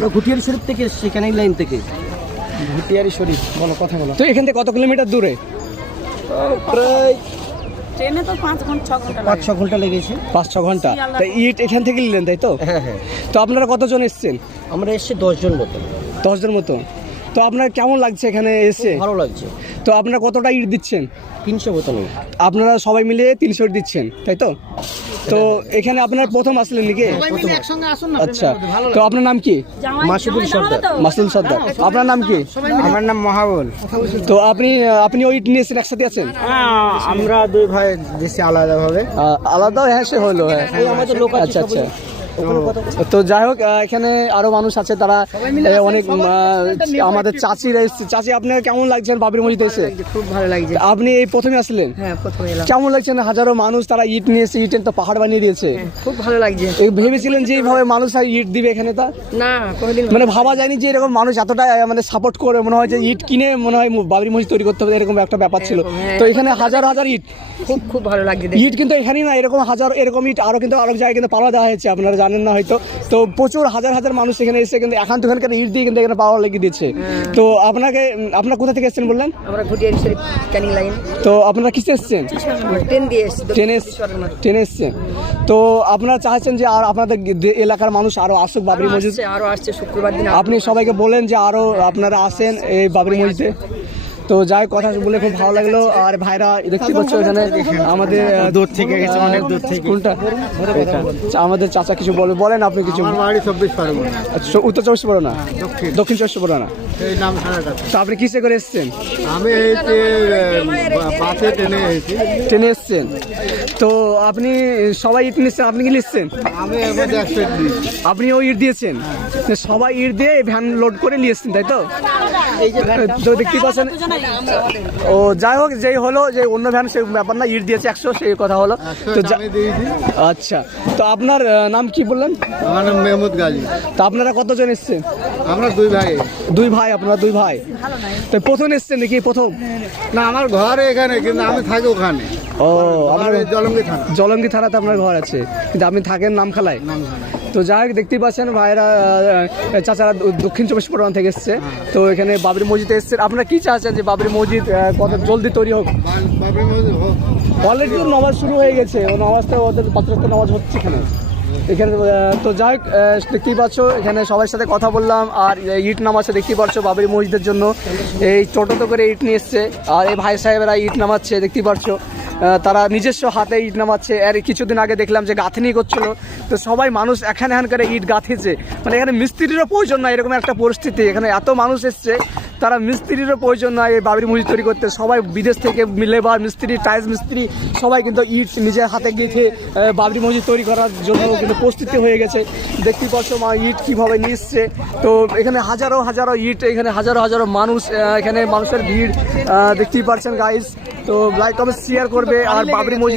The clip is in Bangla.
আমরা ঘুটিয়ারি শরীফ থেকে এসেছি, ক্যানিং লাইন থেকে। ঘুটিয়ারি শরীফ, বলো কথা বলো। তো এখান থেকে কত কিলোমিটার দূরে? প্রায় ট্রেনে তো 5-6 ঘন্টা লেগেছে। 5-6 ঘন্টা। তো ইট এখান থেকে নিলেন তাই তো? হ্যাঁ হ্যাঁ, তো আপনারা কতজন এসছেন? আমরা এসেছি 10 জন মতো। 10 জন মতো। তো আপনার কেমন লাগছে এখানে এসে? ভালো লাগছে। তো আপনারা কতটা ইট দিচ্ছেন? 300 মতো নেই। আপনারা সবাই মিলে 300 ইট দিচ্ছেন তাই তো? তো এখানে আপনার প্রথম আসলেন নাকি? আচ্ছা, তো আপনার নাম কি? মাসুদুল সর্দার। মাসুদুল সর্দার। আপনার নাম কি? আমার নাম মহাবল। তো আপনি ওই ইট নিয়েছেন, একসাথে আছেন? আমরা দুই ভাই দিচ্ছি আলাদাভাবে। আলাদা? হ্যাঁ, সে হলো। হ্যাঁ, আমাদের লোক আছে। আচ্ছা আচ্ছা। তো যাই হোক, এখানে আরো মানুষ আছে, তারা অনেক আমাদের চাচিরা এসছে। চাচি, আপনার কেমন লাগছেন বাবরি মসজিদে এসে? খুব ভালো লাগছে। আপনি এই প্রথমে আসলেন? হ্যাঁ, প্রথমে এলাম। কেমন লাগছে? হাজারো মানুষ, তারা ইট নিয়ে এসে ইটের তো পাহাড় বানিয়ে দিয়েছে। খুব ভালো লাগছে। ভেবেছিলেন যে এইভাবে মানুষ আর ইট দিবে এখানে? তা না, কোনোদিন মানে ভাবা যায়নি যে এরকম মানুষ এতটা মানে সাপোর্ট করে, মনে হয় যে ইট কিনে মনে হয় বাবরি মসজিদ তৈরি করতে হবে, এরকম একটা ব্যাপার ছিল। তো এখানে হাজার হাজার ইট, খুব ভালো লাগছে। ইট কিন্তু এখানেই না, এরকম হাজার এরকম ইট আরো কিন্তু আরো জায়গায় কিন্তু পাওয়া দেওয়া হয়েছে, আপনারা জানেন না হয়তো। তো প্রচুর হাজার হাজার মানুষ এখানে এসে কিন্তু এখানকার ইট দিয়ে কিন্তু এখানে পাওয়া লেগে দিচ্ছে। তো আপনার কোথা থেকে এসেছেন বললেন? আমরা ঘুটিয়ারি শরীফ, ক্যানিং লাইন। তো আপনারা কিসে এসেছেন? ট্রেন দিয়ে এসেছি। ট্রেনে এসেছেন। তো আপনারা চাইছেন যে আর আপনাদের এলাকার মানুষ আরো আসুক বাবরি মসজিদ? আরো আসছে শুক্রবার দিন। আপনি সবাইকে বলেন যে আরো আপনারা আসেন এই বাবরি মসজিদে। তো যাই, কথা বলে খুব ভালো লাগলো। আর ভাইরা দেখতে পাচ্ছ এখানে আমাদের দূর থেকে গেছে, অনেক দূর থেকে। কোনটা? আমাদের চাচা কিছু বলেন আপনি কিছু। আমার বাড়ি 24 পরগনা। আচ্ছা, উত্তর 24 পরগনা, দক্ষিণ 24 পরগনা। এই নাম ছাড়াটা। তো আপনি কিসে করে এসেছেন? আমি এই যে বাসে ট্রেনে এসেছি। ট্রেনে এসেছেন। তো আপনি সবাই ইট নিচ্ছেন, আপনি কি নিচ্ছেন? আমি এর মধ্যে একটা দিয়েছি। আপনিও ইট দিয়েছেন? সবাই ইট দিয়ে ভ্যান লোড করে নিয়ে এসছেন তাই তো? তো দেখতে পাচ্ছেন। ও যাই হোক, যেই হলো যে অন্য ভ্যান সে ব্যাপার না, ইট দিয়েছে 100, সেই কথা হলো। তো আচ্ছা, তো আপনার নাম কি বললেন? আমার নাম মেহমুদ গাজী। তো আপনারা কতজন এসছেন? আমরা দুই ভাই। আপনারা দুই ভাই। তো প্রথম এসছেন নাকি? প্রথম না, আমার ঘর এখানে, কিন্তু আমি থাকি ওখানে। ও, আপনার জলঙ্গি থানা। জলঙ্গি থানাতে আপনার ঘর আছে, কিন্তু আপনি থাকেন নামখালায়। তো যাই হোক, দেখতেই পাচ্ছেন ভাইরা, চাচারা দক্ষিণ 24 পরগনা থেকে এসছে। তো এখানে বাবরি মসজিদে এসছে। আপনারা কি চাচ্ছেন যে বাবরি মসজিদ কত জলদি তৈরি হোক? অলরেডি নামাজ শুরু হয়ে গেছে, ও নামাজটা ওদের পাত্রস্থ নামাজ হচ্ছে এখানে। তো যাই হোক, দেখতেই পাচ্ছ এখানে সবার সাথে কথা বললাম। আর ইট নামাচ্ছে দেখতেই পাচ্ছ বাবরি মসজিদের জন্য। এই টোটোতে করে ইট নিয়ে এসছে, আর এই ভাই সাহেবেরা ইট নামাচ্ছে দেখতেই পাচ্ছ। তারা নিজস্ব হাতে ইট নামাচ্ছে। আর কিছুদিন আগে দেখলাম যে গাঁথনি করছিল। তো সবাই মানুষ এখানে ইট গাঁথেছে, মানে এখানে মিস্ত্রিরও প্রয়োজন নাই, এরকম একটা পরিস্থিতি। এখানে এত মানুষ এসছে, তারা মিস্ত্রিরও প্রয়োজন নাই এই বাবরি মসজিদ তৈরি করতে। সবাই বিদেশ থেকে লেবার মিস্ত্রি, টাইলস মিস্ত্রি সবাই কিন্তু ইট নিজের হাতে গেঁথে বাবরি মসজিদ তৈরি করার জন্য কিন্তু প্রস্তুতি হয়ে গেছে। দেখতেই পাচ্ছ ইট কীভাবে নিয়ে এসছে। তো এখানে হাজারো হাজারো ইট, এখানে হাজারো হাজারো মানুষ, এখানে মানুষের ভিড় দেখতেই পাচ্ছেন গাইজ। তো লাইক কমেন্ট শেয়ার করবে আর বাবরি মসজিদ